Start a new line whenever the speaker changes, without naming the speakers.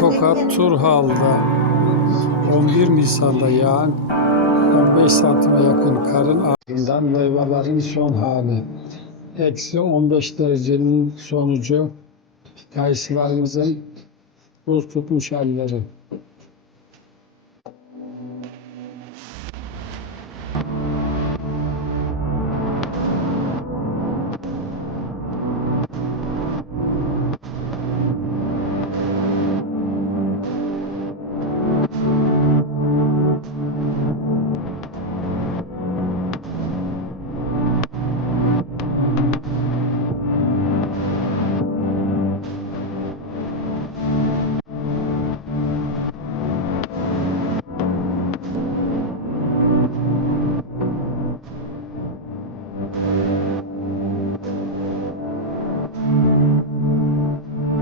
Tokat Turhal'da 11 Nisan'da yağan 15 santime yakın karın ardından meyvelerin son hali. Eksi 15 derecenin sonucu kayısılarımızın buz tutmuş halleri.